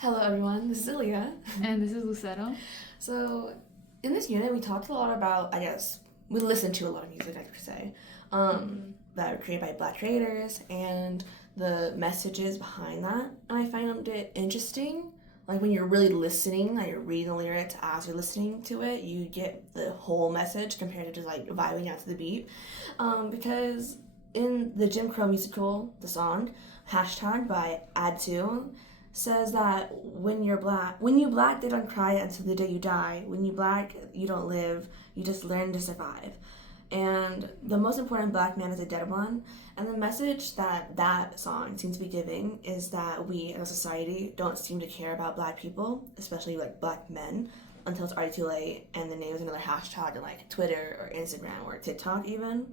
Hello everyone, this is Aaliyah. And this is Lucero. So, in this unit, we talked a lot about, we listened to a lot of music, I could say, that were created by Black creators and the messages behind that. And I found it interesting. Like, when you're really listening, like, you're reading the lyrics as you're listening to it, you get the whole message compared to just, like, vibing out to the beat. Because in the Jim Crow musical, the song, hashtag by Add2, says that when you black, they don't cry until the day you die. When you black, you don't live. You just learn to survive. And the most important black man is a dead one. And the message that song seems to be giving is that we as a society don't seem to care about black people, especially like black men, until it's already too late and the name is another hashtag on like Twitter or Instagram or TikTok even.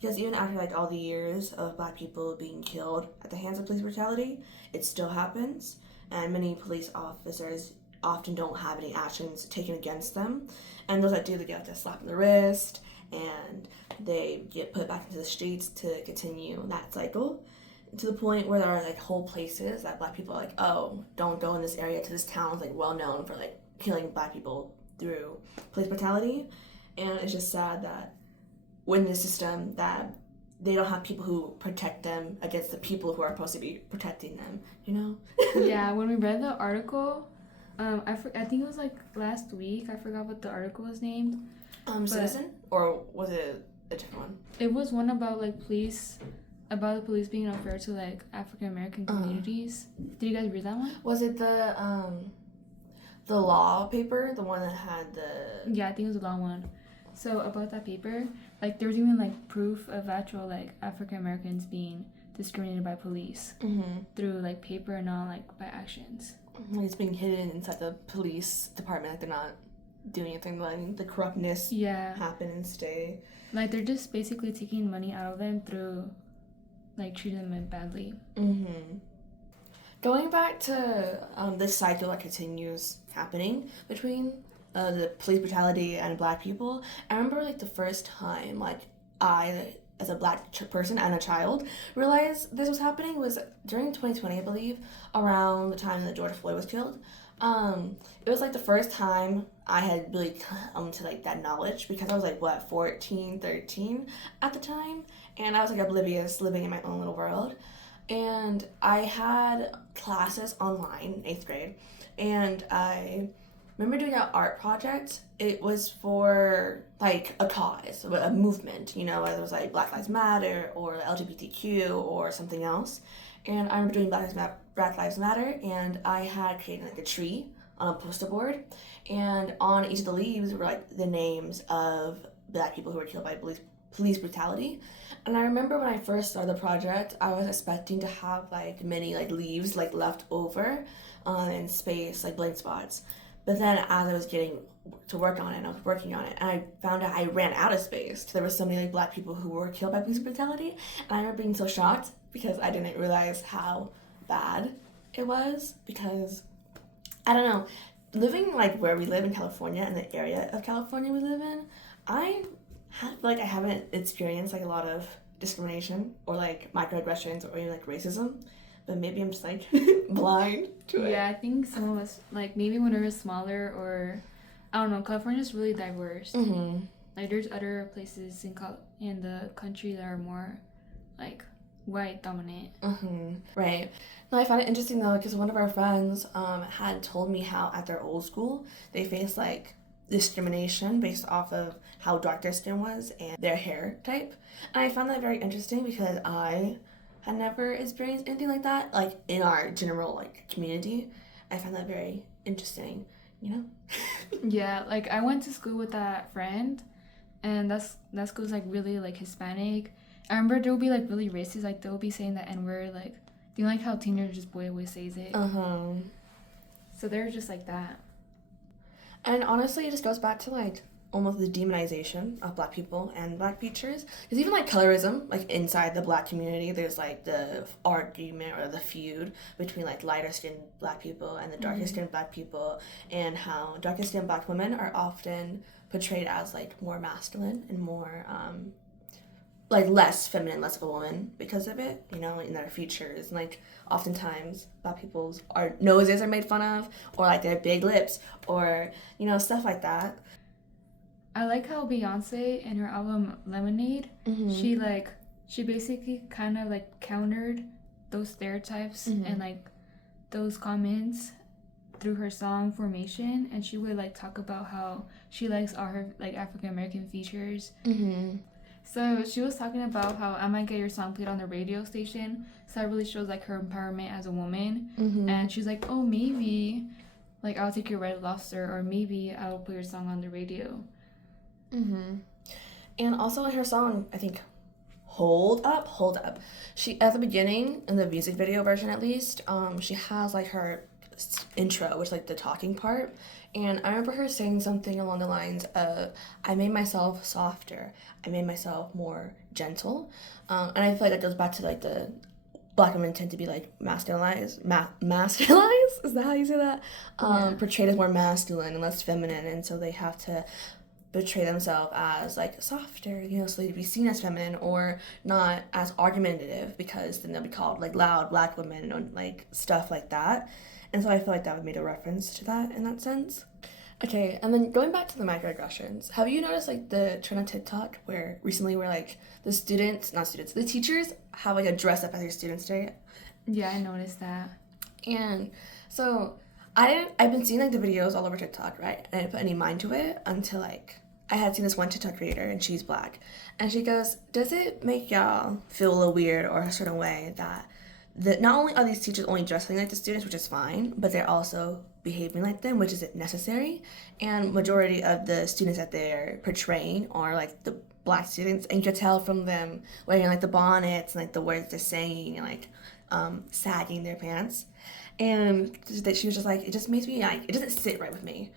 Because even after like all the years of black people being killed at the hands of police brutality, it still happens, and many police officers often don't have any actions taken against them. And those that do, they get a slap on the wrist, and they get put back into the streets to continue that cycle. To the point where there are like whole places that black people are like, oh, don't go in this area, to this town is like well known for like killing black people through police brutality. And it's just sad that in the system that they don't have people who protect them against the people who are supposed to be protecting them, you know? Yeah, when we read the article, I think it was like last week, I forgot what the article was named. Citizen? Or was it a different one? It was one about like about the police being unfair to like African American communities. Did you guys read that one? Was it the law paper, the one that had the... Yeah, I think it was a long one. So about that paper, like there was even like proof of actual like African Americans being discriminated by police through like paper and not like by actions. Like it's being hidden inside the police department, like they're not doing anything, letting the corruptness happen and stay. Like they're just basically taking money out of them through like treating them badly. Going back to this cycle that continues happening between the police brutality and black people, I remember like the first time like I, as a black person and a child, realized this was happening was during 2020, I believe, around the time that George Floyd was killed. It was like the first time I had really come to like that knowledge, because I was like 14, 13 at the time, and I was like oblivious, living in my own little world. And I had classes online, 8th grade, and I remember doing an art project. It was for like a cause, a movement, you know, whether it was like Black Lives Matter or LGBTQ or something else. And I remember doing Black Lives Matter, and I had created like a tree on a poster board, and on each of the leaves were like the names of black people who were killed by police brutality. And I remember when I first started the project, I was expecting to have like many like leaves like left over in space, like blank spots. But then as I was getting to work on it, and I was working on it, and I found out I ran out of space. There were so many like black people who were killed by police brutality, and I remember being so shocked because I didn't realize how bad it was. Because I don't know, living like where we live in California and the area of California we live in, I haven't experienced like a lot of discrimination or like microaggressions or even like racism. But maybe I'm just like blind to it. Yeah, I think some of us, like maybe when we were smaller, or I don't know, California's really diverse. Like there's other places in the country that are more like white dominant. Right. No, I find it interesting though, because one of our friends had told me how at their old school they faced like discrimination based off of how dark their skin was and their hair type. And I found that very interesting because I had never experienced anything like that, like in our general like community. I found that very interesting, you know? Yeah, like I went to school with that friend, and that school's like really like Hispanic. I remember there would be like really racist, like they'll be saying the N-word, like, do you like how teenagers boy always says it? So they're just like that. And honestly, it just goes back to like almost the demonization of black people and black features. Because even like colorism, like inside the black community, there's like the argument or the feud between like lighter skinned black people and the darker skinned black people, and how darker skinned black women are often portrayed as like more masculine and more like less feminine, less of a woman because of it, you know, in their features. And like oftentimes black people's noses are made fun of, or like their big lips, or, you know, stuff like that. I like how Beyonce in her album Lemonade, she basically kind of like countered those stereotypes and like those comments through her song Formation, and she would like talk about how she likes all her like African American features. So she was talking about how I might get your song played on the radio station, so that really shows like her empowerment as a woman. And she's like, oh, maybe like I'll take your Red Lobster, or maybe I'll play your song on the radio. And also in her song, I think Hold Up, she at the beginning, in the music video version at least, she has like her intro, which is like the talking part, and I remember her saying something along the lines of, I made myself softer, I made myself more gentle, and I feel like that goes back to like the black women tend to be like masculinized, is that how you say that? Portrayed as more masculine and less feminine, and so they have to portray themselves as like softer, you know, so they'd be seen as feminine or not as argumentative, because then they'll be called like loud black women and like stuff like that. And so I feel like that would made a reference to that in that sense. Okay, and then going back to the microaggressions, have you noticed like the trend on TikTok where recently where like the teachers have like a dress up as your students day? Yeah, I noticed that. And so I've been seeing like the videos all over TikTok, right? And I didn't put any mind to it until like I had seen this one TikTok creator, and she's black, and she goes, does it make y'all feel a little weird or a certain way that not only are these teachers only dressing like the students, which is fine, but they're also behaving like them, which isn't necessary, and majority of the students that they're portraying are like the black students, and you can tell from them wearing like the bonnets and like the words they're saying and like sagging their pants. And that she was just like, it just makes me like, it doesn't sit right with me.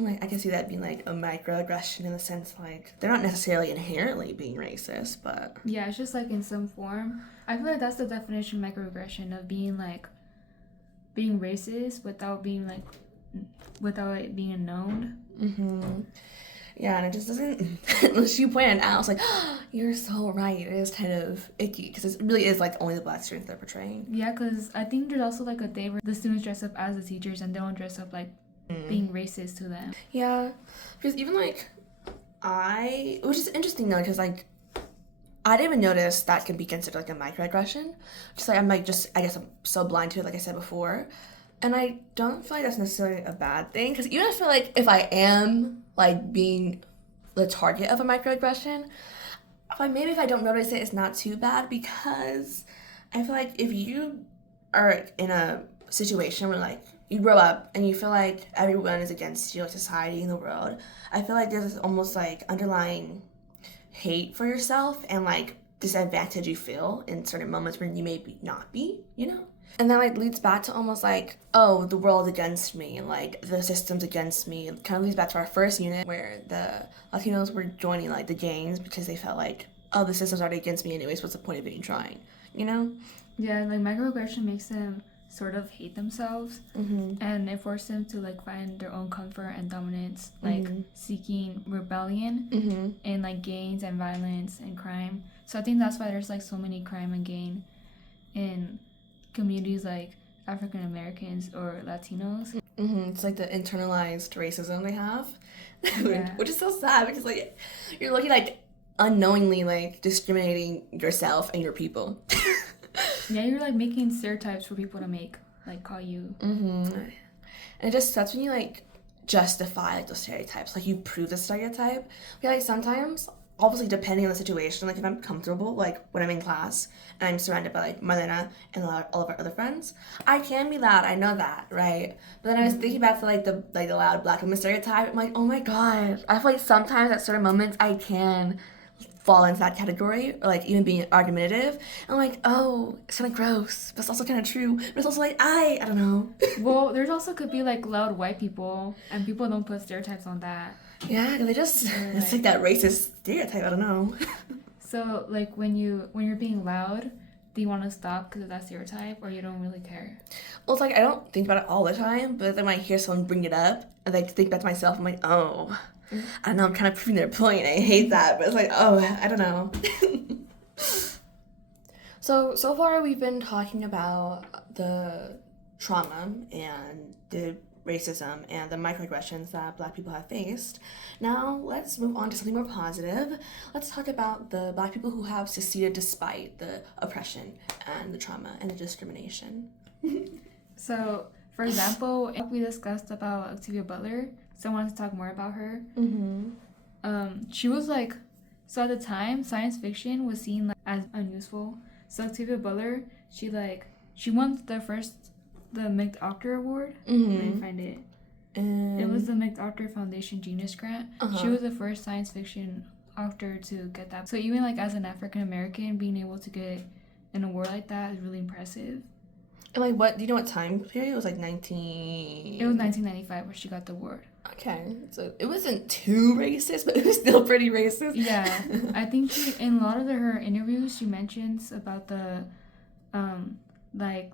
Like I can see that being like a microaggression in the sense like they're not necessarily inherently being racist, but yeah, it's just like in some form. I feel like that's the definition of microaggression, of being racist without it being known. Yeah, and it just doesn't. Unless you pointed out, I was like, oh, you're so right. It is kind of icky because it really is like only the black students they're portraying. Yeah, because I think there's also like a day where the students dress up as the teachers and they don't dress up like being racist to them. Yeah, because even like which is interesting though, because like I didn't even notice that can be considered like a microaggression. Just like I guess I'm so blind to it, like I said before. And I don't feel like that's necessarily a bad thing, because even I feel like if I am like being the target of a microaggression, maybe if I don't notice it, it's not too bad, because I feel like if you are in a situation where like you grow up and you feel like everyone is against you, like society and the world, I feel like there's almost like underlying hate for yourself and like disadvantage you feel in certain moments when you may not be, you know? And that like leads back to almost like, oh, the world's against me, and like the system's against me. It kind of leads back to our first unit where the Latinos were joining like the gangs because they felt like, oh, the system's already against me anyways, what's the point of even trying, you know? Yeah, like microaggression makes them sort of hate themselves, and it forces them to like find their own comfort and dominance, like seeking rebellion in like gangs and violence and crime. So I think that's why there's like so many crime and gang in communities like African Americans or Latinos. It's like the internalized racism they have, Yeah. which is so sad, because like you're looking like unknowingly like discriminating yourself and your people. Yeah, you're like making stereotypes for people to make, like call you. And it just sucks when you like justify like those stereotypes, like you prove the stereotype. But like sometimes, obviously depending on the situation, like if I'm comfortable, like when I'm in class and I'm surrounded by like Marlena and all of our other friends, I can be loud, I know that, right? But then I was thinking back to like the loud black woman stereotype. I'm like, oh my god, I feel like sometimes at certain moments I can fall into that category, or like even being argumentative. I'm like, oh, it's kind of gross, but it's also kind of true. But it's also like, I don't know. Well, there's also could be like loud white people, and people don't put stereotypes on that. Yeah, they just, it's like that racist stereotype, I don't know. So like when you're being loud, do you want to stop because of that stereotype, or you don't really care? Well, it's like I don't think about it all the time, but then when I hear someone bring it up, and I think back to myself, I'm like, oh, I know I'm kind of proving their point. I hate that, but it's like, oh, I don't know. So far we've been talking about the trauma and the racism and the microaggressions that Black people have faced. Now let's move on to something more positive. Let's talk about the Black people who have succeeded despite the oppression and the trauma and the discrimination. So, for example, we discussed about Octavia Butler, so I wanted to talk more about her. She was like, so at the time, science fiction was seen like as unuseful. So Octavia Butler, she won the MacArthur Award. I didn't find it. It was the MacArthur Foundation Genius Grant. She was the first science fiction author to get that. So even like as an African American, being able to get an award like that is really impressive. And like, what, do you know what time period? It was like 19... It was 1995 where she got the award. Okay, so it wasn't too racist, but it was still pretty racist. Yeah, I think in a lot of her interviews, she mentions about the, like,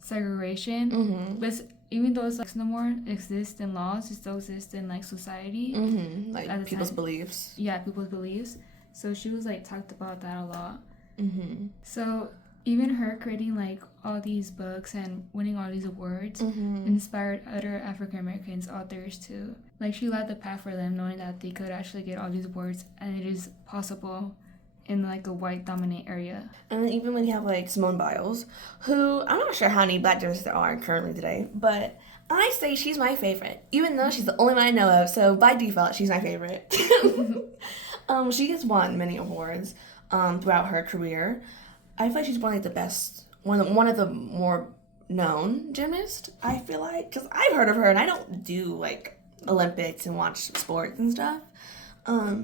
segregation. But even though it's like no more exists in laws, it still exists in like society. Like people's beliefs. Yeah, people's beliefs. So she was like talked about that a lot. So even her creating like all these books and winning all these awards inspired other African Americans authors to like she led the path for them, knowing that they could actually get all these awards and it is possible in like a white dominant area. And even when you have like Simone Biles, who I'm not sure how many Black journalists there are currently today, but I say she's my favorite, even though she's the only one I know of, so by default she's my favorite. She has won many awards throughout her career. I feel like she's one of the best, one of the more known gymnasts, I feel like, because I've heard of her and I don't do like Olympics and watch sports and stuff.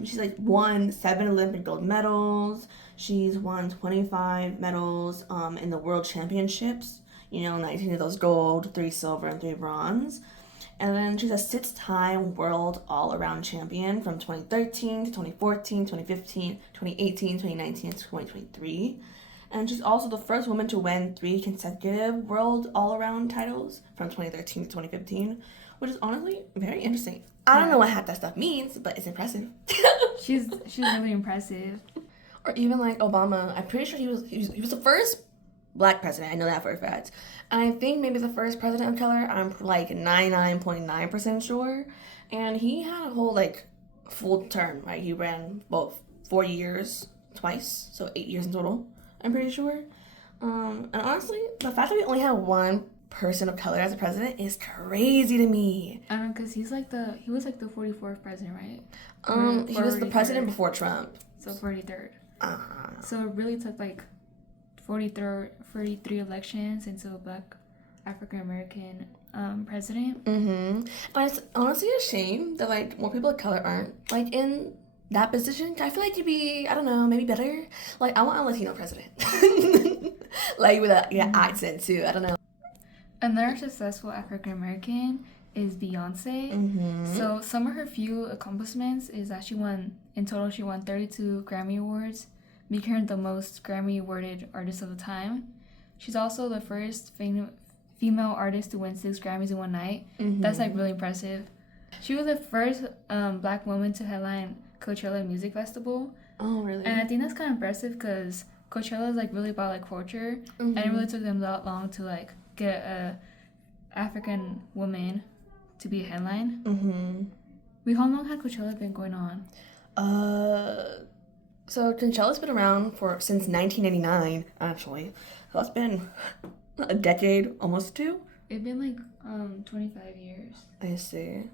She's like won 7 Olympic gold medals. She's won 25 medals in the world championships. 19 of those gold, 3 silver, and 3 bronze. And then she's a 6-time world all-around champion from 2013 to 2014, 2015, 2018, 2019, and 2023. And she's also the first woman to win 3 consecutive world all-around titles from 2013 to 2015, which is honestly very interesting. I don't know what half that stuff means, but it's impressive. She's really impressive. Or even like Obama, I'm pretty sure he was the first Black president. I know that for a fact. And I think maybe the first president of color. I'm like 99.9% sure. And he had a whole like full term, right? He ran both 4 years twice, so 8 years in total. I'm pretty sure. And honestly, the fact that we only have one person of color as a president is crazy to me. I don't know, because he was like the 44th president, right? He was the president before Trump. So 43rd. So it really took like 43 elections into a Black African American president. But it's honestly a shame that like more people of color aren't like in that position. I feel like you'd be, I don't know, maybe better. Like I want a Latino president. Like with an accent too. I don't know. Another successful African American is Beyonce. So some of her few accomplishments is that she won 32 Grammy Awards, making her the most Grammy awarded artist of the time. She's also the first female artist to win 6 Grammys in one night. That's like really impressive. She was the first Black woman to headline Coachella Music Festival. Oh, really? And I think that's kind of impressive because Coachella is like really about like culture, and it really took them that long to like get a African woman to be a headline. How long had Coachella been going on? So Coachella's been around since 1989, actually. So it's been a decade, almost 2. It's been like 25 years. I see.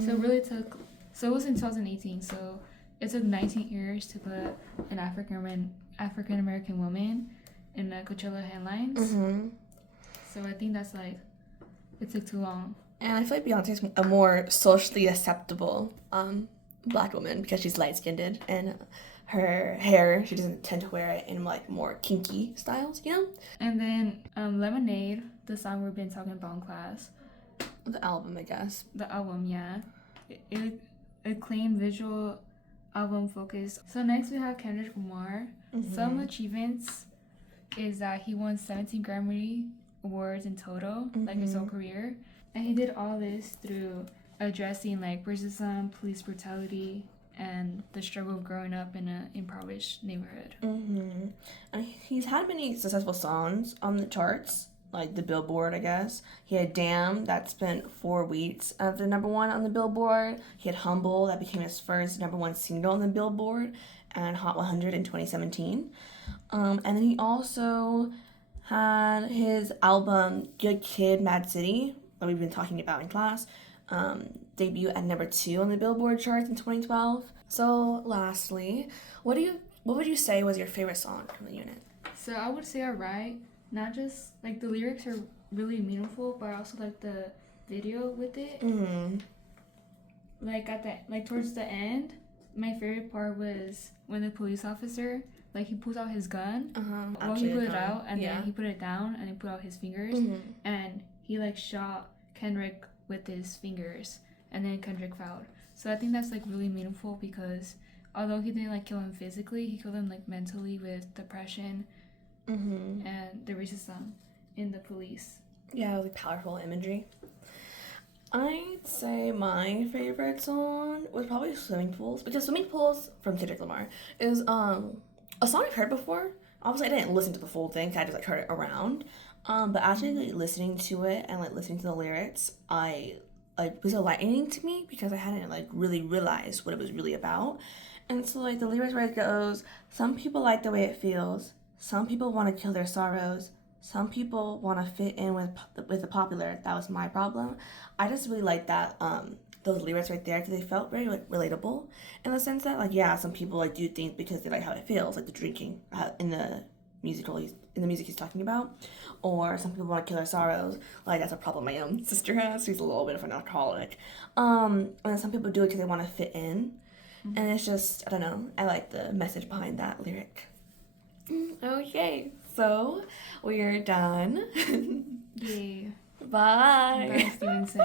So it really took. So it was in 2018. So it took 19 years to put an African American woman in the Coachella headlines. So I think that's like, it took too long. And I feel like Beyonce's a more socially acceptable Black woman because she's light-skinned and her hair, she doesn't tend to wear it in like more kinky styles, And then Lemonade, the song we've been talking about in class. The album, I guess. The album, yeah. It acclaimed visual album focus. So next we have Kendrick Lamar. Some achievements is that he won 17 Grammy Awards in total, like his whole career. And he did all this through addressing like racism, police brutality, and the struggle of growing up in an impoverished neighborhood. Mm-hmm. And he's had many successful songs on the charts, like the Billboard, I guess. He had Damn, that spent 4 weeks at the #1 on the Billboard. He had Humble, that became his first #1 single on the Billboard, and Hot 100 in 2017. And then he also had his album Good Kid, Mad City, that we've been talking about in class, debut at #2 on the Billboard charts in 2012. So lastly, what would you say was your favorite song from the unit? So I would say Alright. Not just like the lyrics are really meaningful, but I also like the video with it. Mm-hmm. Like towards the end, my favorite part was when the police officer, like, he pulls out his gun. Well, he put it out, and then he put it down, and he put out his fingers, and he like shot Kendrick with his fingers, and then Kendrick fouled. So I think that's like really meaningful because although he didn't like kill him physically, he killed him like mentally with depression and the racism in the police. Yeah, like powerful imagery. I'd say my favorite song was probably Swimming Pools, because Swimming Pools from Kendrick Lamar is a song I've heard before. Obviously, I didn't listen to the full thing, I just like heard it around. But actually, like, listening to it and like listening to the lyrics, it was enlightening to me because I hadn't like really realized what it was really about. And so like the lyrics where it goes, some people like the way it feels, some people want to kill their sorrows, some people want to fit in with the popular. That was my problem. I just really like that those lyrics right there because they felt very like relatable in the sense that like, yeah, some people like do things because they like how it feels, like the drinking in the music he's talking about, or some people want to kill their sorrows, like that's a problem my own sister has. She's a little bit of an alcoholic, and then some people do it because they want to fit in, and it's just, I don't know, I like the message behind that lyric. Okay, so we're done. Yay. Bye. Bye, Stevenson.